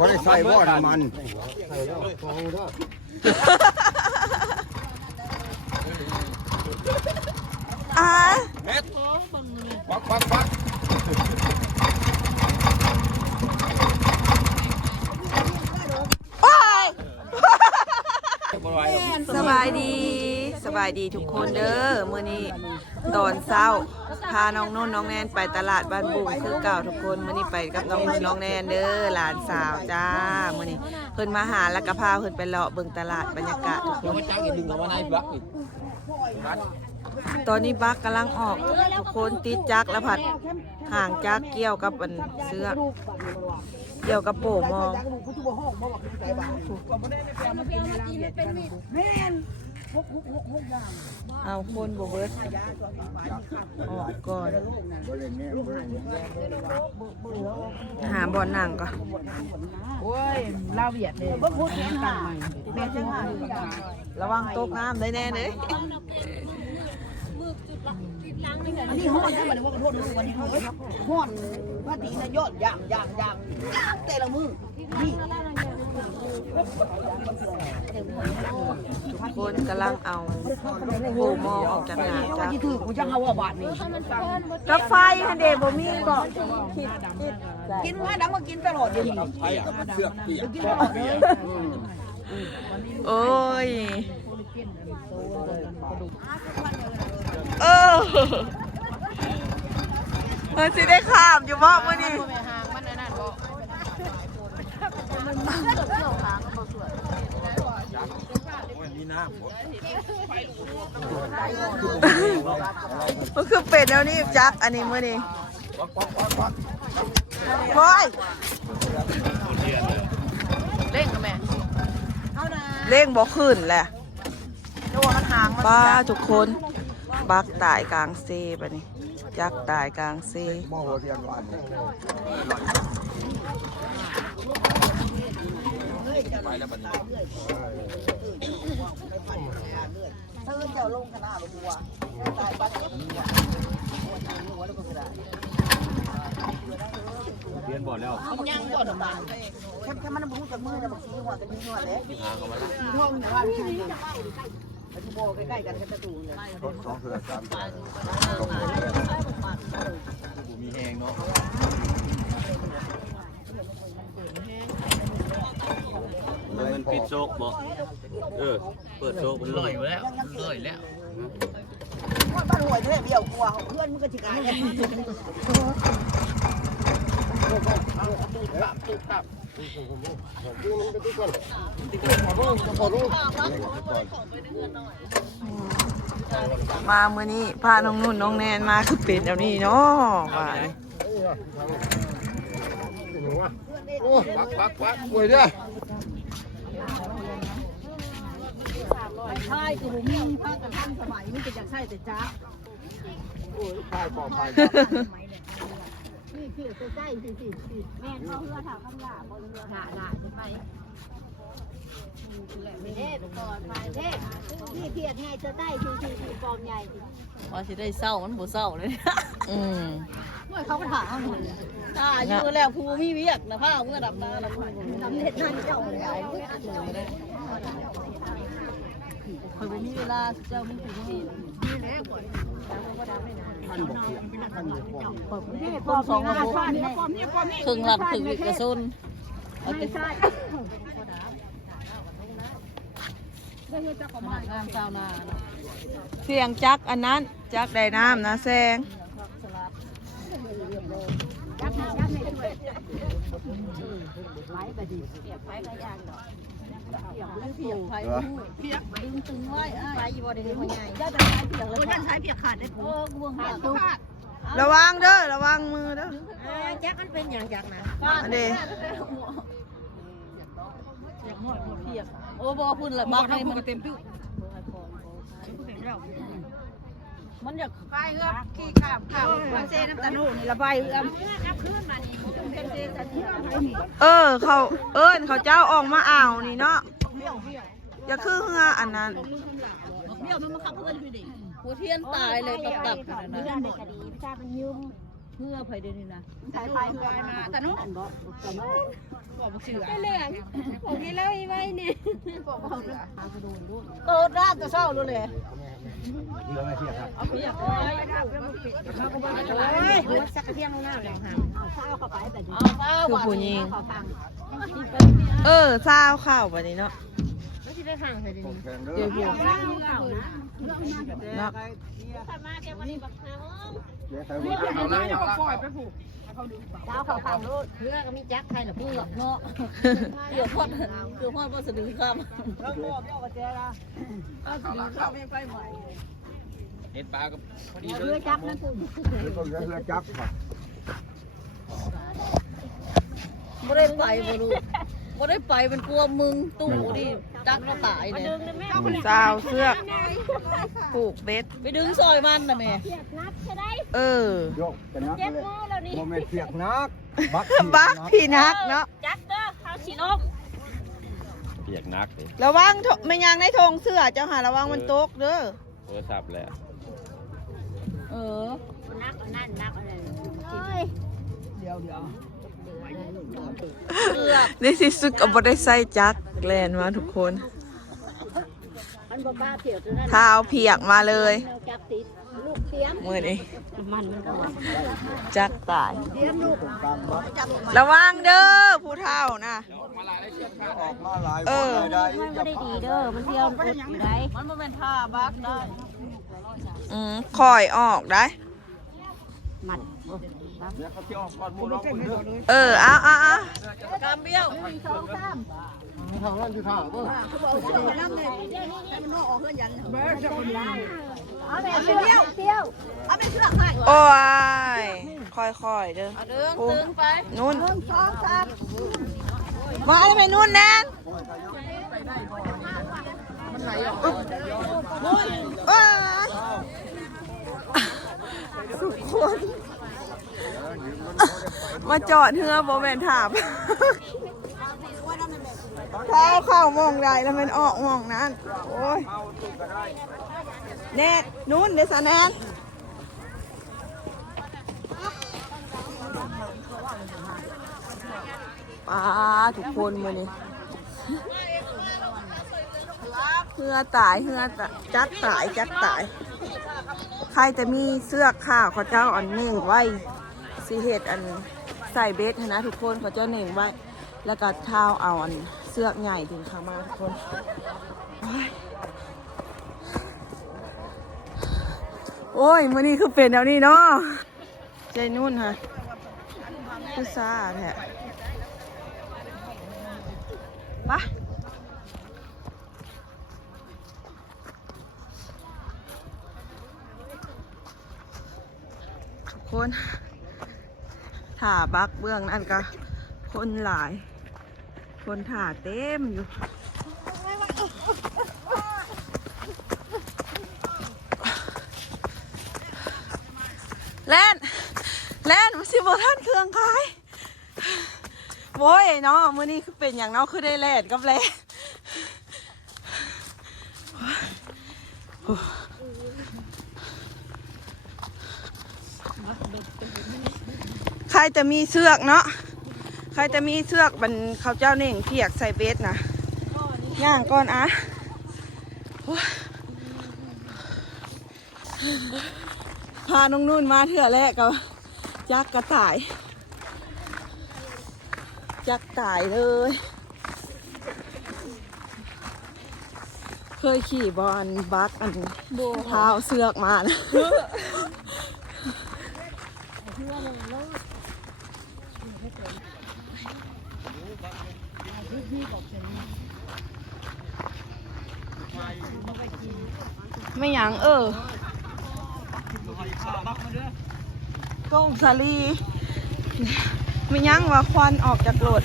บ่ได้ใส่บ่อน้ำมันเม็ดปักสบายดีทุกคนเด้อมื้อนี้ตอนเช้าพาน้องนุ่นน้องแนนไปตลาดบ้านบุ้งคือเก่าทุกคนมื้อนี้ไปกับน้องนุ่นน้องแนนเด้อหลานสาวจ้ามื้อนี้เพิ่นมาหาแล้วก็พาเพิ่นไปเลาะเบิ่งตลาดบรรยากาศทุกคนตอนนี้บักกำลังออกทุกคนติดจักแล้วผัดห่างจักเกี่ยวกับเสื้อเกี่ยวกับโป่มองเอาคนบเบิร์ดออกก่อนหาบอลหนังก่อนโอ้ยลาวเวียดเลยพูดแม่ต่างใหม่แม่จะระวังตกน้ำได้แน่เลยอันนี้ห้อนนะมันว่าโทษนะวันนี้ห้อนว่าดีนะยอดอย่างแต่ละมือนี่ทุกคนกำลังเอาโป่มองออกจากหางจ้าที่ถือกูจะเอาว่าบาทนี่กาไฟฮันเดบ่มีก็กินว่าน้ำมากินตลอดอยู่นี่เสือกเปียกโอ้ยมันสิได้ข้ามอยู่บ่มื้อนี้มันคือเป็ดแนวนี้จักอันนี้มื้อนี้พอยเร่งกับแม่เร่งบ่ขึ้นแหละป้าทุกคนบักตายกลางเซ่ปะนี่จักตายกลางเซ่มอหัวเทียนหวานไปแล้วบัดนี้เธอเจ้าลงขนาดบัวตายบ้านเรียนบ่แล้วยังบ่ทำไมแค่มันพูดกับมือนะบางทีหัวกันยิ่งหัวเลยสีทองเนี่ยว่าที่นี่ที่โบใกล้ๆกันแค่ตะตูเลย2เทื่อ3เทื่อมีแหงเนาะมันปิดโชคบ่เปิดโชคมันลอยอยู่แล้วลอยแล้วบ้านหวยเท่เบี้ยวกลัวเพื่อนมันก็จิกายมามื้อนี้พาน้องนุ่นน้องแนนมาคือเป็ดแบบนี้เนาะว่าปักหวยเด้อใช่คือผมมีภาคกันท่านสมัยนี่เป็นจากใช่แต่จ้าโอ้ยพายปอพายนี่คือตัวใกล้สิแม่เขาเพื่อถามคำหยาบนเรือหนาใช่ไหมไม่ได้ก่อนไปเด้นี่เพียรไงจะได้คือฟอร์มใหญ่ว่าสิได้เศร้ามันบ่เศร้าเลยเมื่อเขาก็ถามอยู่แล้วภูมิเวียกนะผ้าเมื่อดับนาเราทำเน็ตนั่นเจ้าใหญ่เคยมีเวลาเจ้ามันถึงนี่แหละก่อนท่านบอกเสียงท่านบอกฟอร์มสองระบบครึ่งหลังครึ่งวิกระสุนไม่ใช่เสียงจักอันนั้นจักได้น้ำนะแซงตึงไว้ไปอยู่บ่ได้หัวใหญ่ย่าจะใช้เปียกเลยย่าใช้เปียกขาดได้บวงขาดระวังเด้อระวังมือเด้อแจ็คมันเป็นอย่างจักนะอันนี้โอ้บ่พุ่นละบักให้มันเต็มตื้อมันอยากไปเอื้อมขี้ข้ามมันเซน้ำตาลนี่ละไปเอื้อมเขาเขาเจ้าออกมาอ่าวนี่เนาะอย่าคือเฮืออันนั้นเบี้ยวมันมาขับเพื่อนไปดิหัวเทียนตายเลยกับเพื่อนในคดีพิชามันยืม เมื่อไผเดี๋ยวนี้นะสายไฟเมื่อมาตะนุอันบ่ตะนุบอกบ่เชื่อเหลืองผมนี่เล่าอีไว้นี่โตด้าจะเศร้ารู้เลยเอาเปียกเลยเฮ้ยสักเที่ยงหน้าแหล่งหางเอาเศร้าเข้าไปแต่คือผู้หญิงซาวข้าวแบบนี้เนาะ แล้วที่ได้ห่างใส่ดิน เดี๋ยวผู้เนาะ มาแกวันนี้บักหาห้อง เดี๋ยวใส่หัวเอาเลย เจ้าเขาฟังรู้เพื่อก็มีแจ็คใครหรอเพื่อเนาะเดี๋ยวพ่อพ่อสะดือคำแล้วพ่อเจ้ากับเจ้าก็สะดือคำไม่ไปใหม่เห็ดปลากับพอดีเล เรือย จับนั่นคุณ เรือจับค่ะ ไม่ได้ไปบ่รู้ไม่ได้ไปมันกลัวมึงตู้ดิจักก็ตายเนี่ย ซาวเสื้อกผูกเบ็ด ไปดึงซอยมันนะแม่ โยกกันนักเลยโมเมนต์เปียกนักบัก บักพี่นักเนาะ จักเด้อเขาฉีนก เปียกนักเลย ระวังไม่ยางในธงเสื้อเจ้าหาระวังมันตกเด้อ โทรศัพท์แหละ นักนั่นนักอะไรเดี๋ยวในที่สุดก็บ่ได้ใส่จักแลนมาทุกคนเท้าเพียกมาเลยมือนี้จักตายระวังเด้อผู้เฒ่านะ ออกมาหลายคนได้ มันไม่ได้ดีเด้อมันเที่ยวมันอยู่ได้มันไม่เป็นท่าบักได้ คอยออกได้ มัด เดี๋ยวเขาจะออกก่อนมูร้องคนเด้อ เอา กามเบี้ยวทางนั้นอยู่ทางเด้อ เอาแม่เที่ยวเอาแม่เชือกให้ โอ้ยค่อยๆเด้อ ตึงไป นุ่น 2 3 มาเลยไปนุ่นแน่นสุขคนมาจอดเฮือโบแมนถามเข้ามองใดแล้วมันออกมองนั้นโอ้ยแน่นุ่นเดซะแนนป้าทุกคนมานี่เฮือตายจักตายใครจะมีเสื้อข้าวเขาเจ้าอันเน่งไว้สีเห็ดอันใส่เบสนะทุกคนเขาเจ้าเน่งไว้แล้วก็เท้าเอาอันเสื้อใหญ่ถึงขามาทุกคนโอ้ยมื้อนี้คือเป็นแล้วนี่เนาะใจนุ่นฮะคือซ่าแท้ปะทุกคนถ่าบักเบื้องนั่นก็คนหลายคนถ่าเต็มอยู่แล่นมาสิบท่านเครื่องขายโว้ยเนาะมื้อนี้คือเป็นอย่างเนาะคือได้แล่นกับแล่นใครจะมีเสือกเนาะใครจะมีเสือกมันเขาเจ้าเน่งเพียกใส่เบสนะย่างก่อนอะพาน้องนุ่นมาเถื่อแรกก็จักกระต่ายเลยเคยขี่บอลบักอันเท้าเสือกมานะไม่หยังต้งสาลีไม่หยังว่าควันออกจากรถ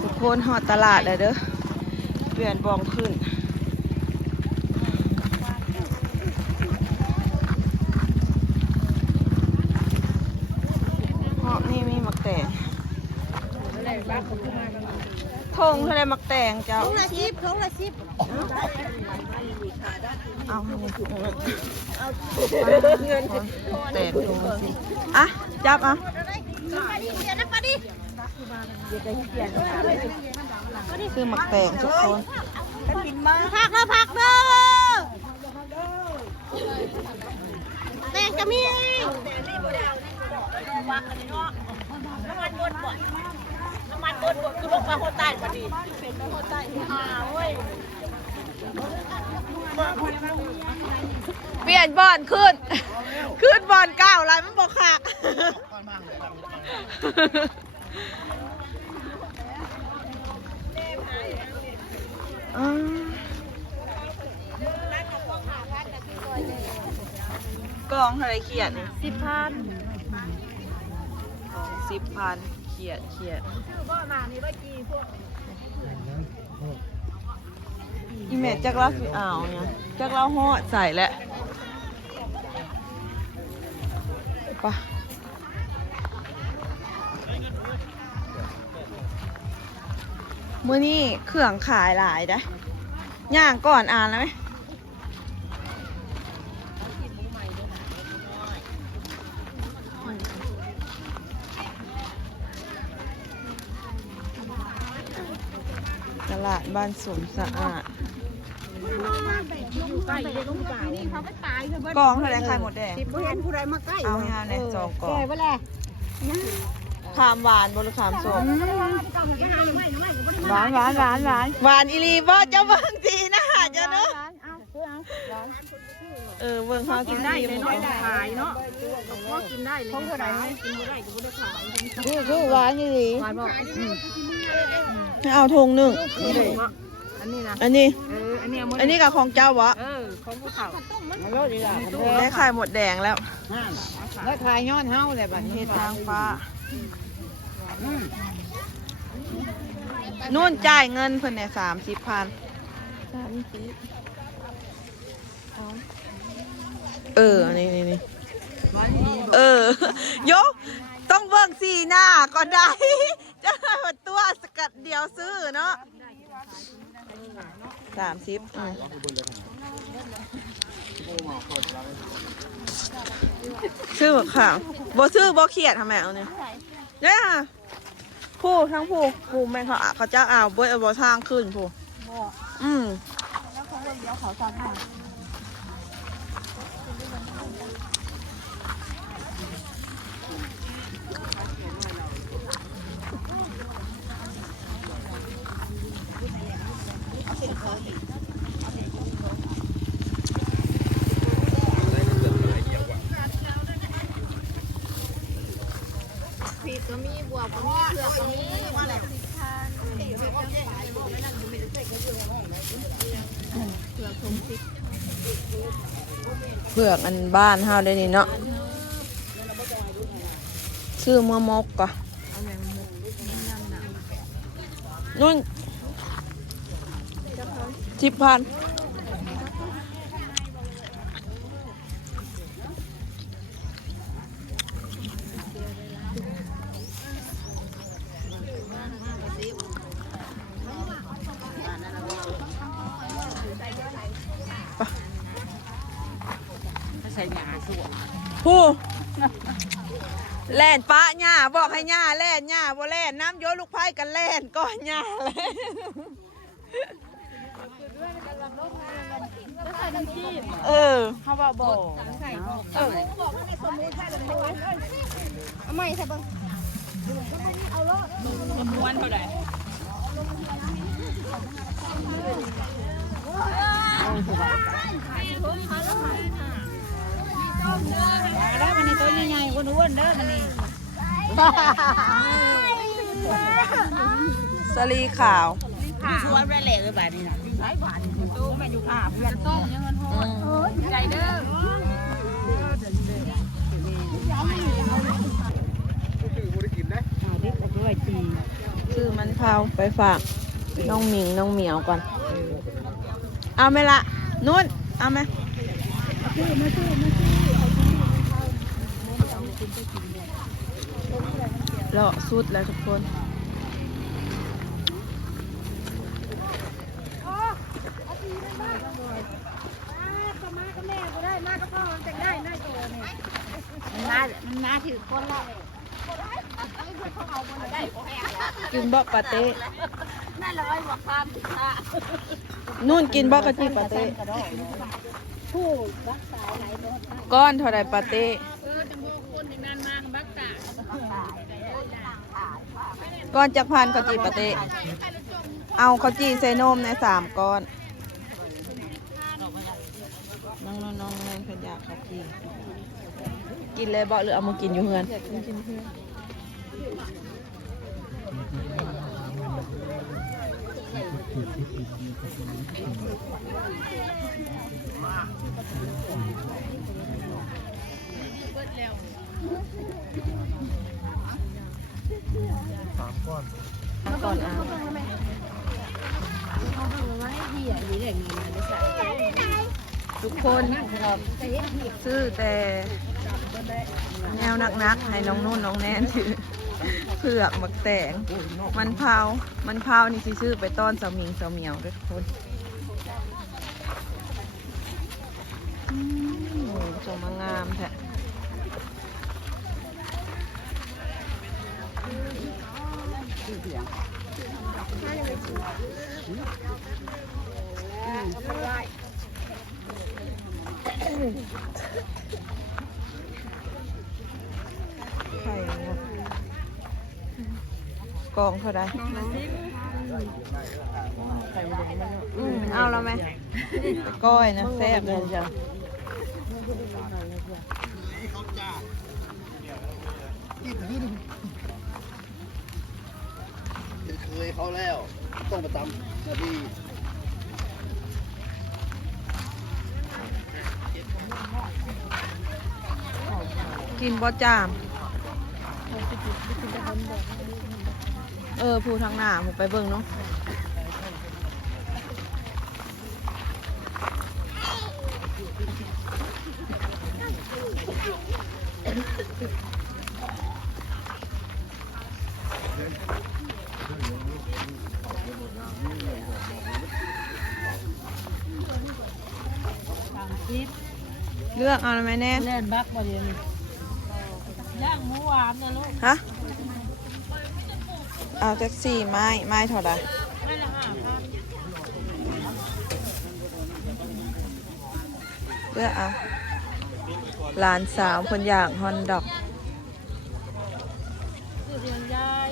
ทุกคนหอดตลาดเลยเด้อเปลี่ยนบองขึ้นหอดนี่มีมะ ทงเท่าไรมักแตงเจ้า ถุงละ10ถุงละ10 เอาเงินแตงทงสิอ่ะจับเอาคือมักแตงทุกคน ผักเด้อแตงจะมีน้ำมันบดคือลงมาโคตรใต้พอดีโคตรใต้เว้ย เปลี่ยนบอลขึ้นบอลเก่าอะไรมันบอกขาดกองอะไรเขียน 10,000 10,000เขียนอีเมจจักเราสิเอาเนี่ยจักเราห่อใส่แล้วปะมื้อนี้เครื่องขายหลายได้ย่างก่อนอ่านแล้วไหมตลาดบ้านสมสะอาดกองเท่าไรขายหมดแดง บ่เห็นผู้ใดมาใกล้ เอางานในจองกอง บ่แล ขามหวานบนขามส้ม หวานหวานอีลีบ่เจ้าเบิ่งทีนะเจ้าเนาะเบิ่งเขากินได้เลยเนาะขายเนาะพอกินได้เลยของเท่าไหร่กินบ่ได้ก็บ่ได้ขายคือหวานอีลีหวานบ่ให้เอาธงหนึ่งอันนี้กับของเจ้าบ่ของผู้เขาได้ขายหมดแดงแล้ว แล้วขายย้อนเฮาเลยบัด เฮ็ นี้ ดทางฟ้านู่นจ่ายเงินเพิ่นเนี่ย30,000นี่โยต้องเบิ่งสีหน้าก่อนได้จะได้หมดตัวสกัดเดียวซื้อเนาะ30ซื้อค่ะบ่ซื้อบ่เขียดทำไมเอาเนี่ยเนี่ยทั้งผู้แม่เขาเจ้าเอาบ่ทางขึ้นผู้ผิดก็มีบวกก็มีเผือกก็มีว่าอะไร เผือกอันบ้านเฮาได้นี่เนาะชื่อมะมกก่ะนู่น10,000ผู้แล่นปะหญ้าบอกให้หญ้าแล่นหญ้าบ่แล่นน้ำโยลูกไผ่กันแล่นก้อนหญ้าเลยเขาบอกเอาไม่ใช่บังม้วนเท่าไหร่แล้วมันนี่ตัวใหญ่ๆอ้วนๆเด้อมันนี่สลีขาว ชวนแร่เหล่เลยแบบนี้นะหลายบาทตู้แม่อยู่ผ้าเพื่อนต้มยังเงินหอยใจเด้อคือมันเผาไปฝากน้องหมิงน้องเหมียวก่อนเอาไหมล่ะนุ่นเอาไหมเลาะสุดแล้วทุกคน น้าถือคนละ กินบ่ปาเต้ นั่นเลยบอกความผิดพลาด นู่นกินบ่กะจิปาเต้ ผู้รักษาไหนบ่ได้ ก้อนเท่าไรปาเต้ จังโบคนที่นั่นมาบักตา ก้อนจักพันกะจิปาเต้เอาข้าวจีใส่นมใน3 ก้อนน้องแม่ขยะข้าวจีกินเลยบ่หรือเอามากินอยู่เฮือนก่อนอ่ะทุกคนซื้อแต่แนวนักๆให้น้องนุ่นน้องแนนถือเผือกหมักแตงมันเผานี่สิซื้อไปต้อนเสาหมิงเสาเหมียวด้วยทุกคนจงมางามแท้ไข่หมดกองเท่าไรเอาแล้วไหมก้อยนะแซ่บเลยจ้ะเคยเขาแล้วต้องประจำจะดี กินบ่จามผู้ทางหน้าผมไปเบิ่งเนาะเลือกเอาไหมแน่ เล่นบักบ่เดี๋ยวนี้ย่างหมูหวานนะลูก ฮะเอาแท็กซี่ไม้เท่าไหร่ ไม่ละ5,000 เลือกเอาหลานสาวคนอยากฮอนดอก คือเรียนยาย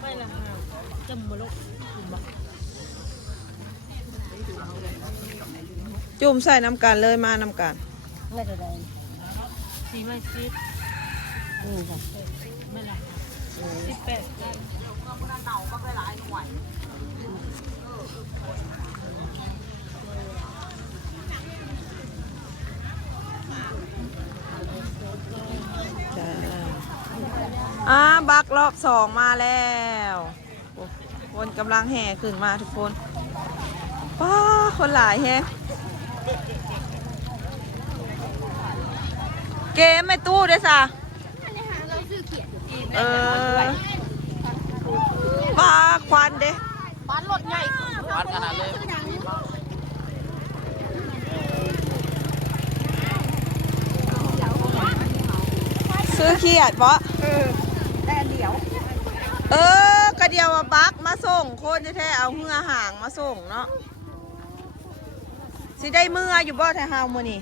ไม่ละ5จำบ่ลูกบ่ จุ่มใส่น้ำกันเลยมาน้ำกัน ไม่ได้ได้4ไม่10ค่ะไม่ละ18กัน บักรอบ2มาแล้วโอ้คนกำลังแห่ขึ้นมาทุกคนว้าคนหลายแฮะเกมไม่ตู้ด้วยสะปลาควันเด้ บ้านรถใหญ่ วัดขนาดเลย ซื้อเขียดปะกระเดียวบักมาส่งโคนแท้ๆเอาเหือห่างมาส่งเนาะสิได้เมื่ออยู่บ่แท้เฮามื้อนี้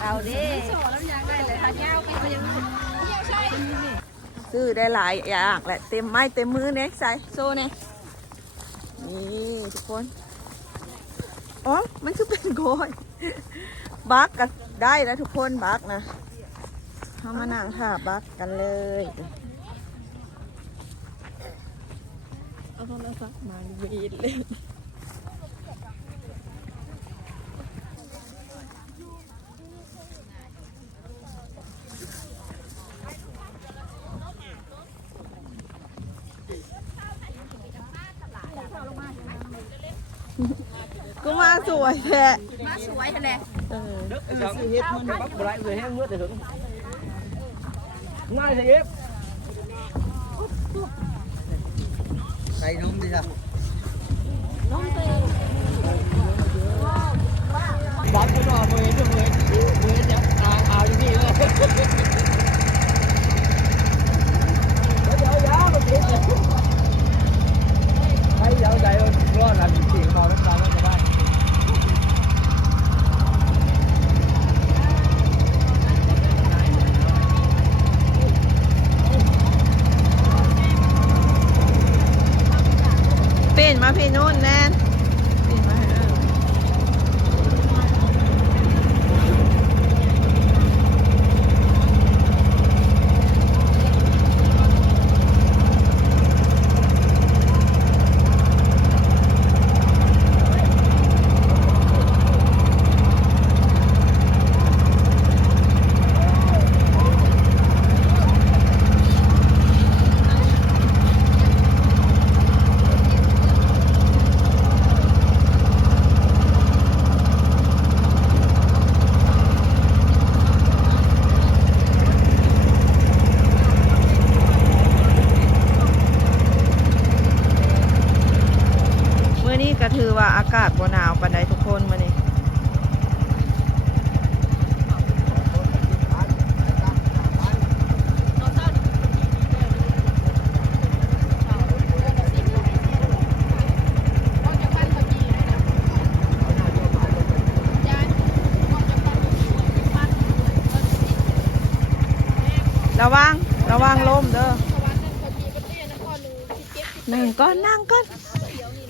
เอาดิ ซื้อได้หลายอย่างแหละเต็มไม้เต็มมือเน็กใส่โซ่เนี่ยนี่ทุกคนอ๋อมันคือเป็นโกยบักกันได้แล้วทุกคนบักนะเข้ามานั่งท่าบักกันเลยเอาโทรศัพท์มาวีดเลยก็มาสวยแท้ มาสวยแท้ ซื้อเฮ็ดมันบักบ่ได้เลยแห้งมืดแต่ถึง ง่ายสิเอฟใส่นมดิจ้ะบัตรก็รอเวทเนี่ยเอาอยู่นี่เลยให้ยาวใจรอดแล้วจริงๆพอไม่ฟังก็ได้ปีนมาพี่นุ่นแนนปีนมาให้เด้อมื้อนี้ก็ถือว่าอากาศบ่หนาวปานใดทุกคนมื้อนี้ระวังลมเด้อนั่งก่อน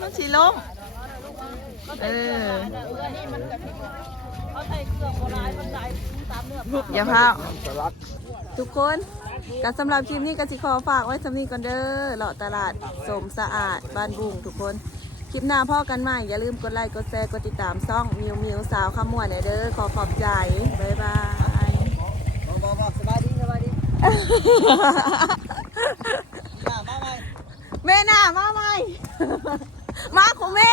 มันสิลมอย่าพาวทุกคนก็สำหรับคลิปนี้ก็สิขอฝากไว้สำนี้ก่อนเด้อเลาะตลาดสมสะอาดบ้านบุ้งทุกคนคลิปหน้าพ่อกันใหม่อย่าลืมกดไลค์กดแชร์กดติดตามช่องมิวสาวขมวดเด้อขอบใจบ๊ายบายสบายดีแม่หน้ามาใหม่มาของแม่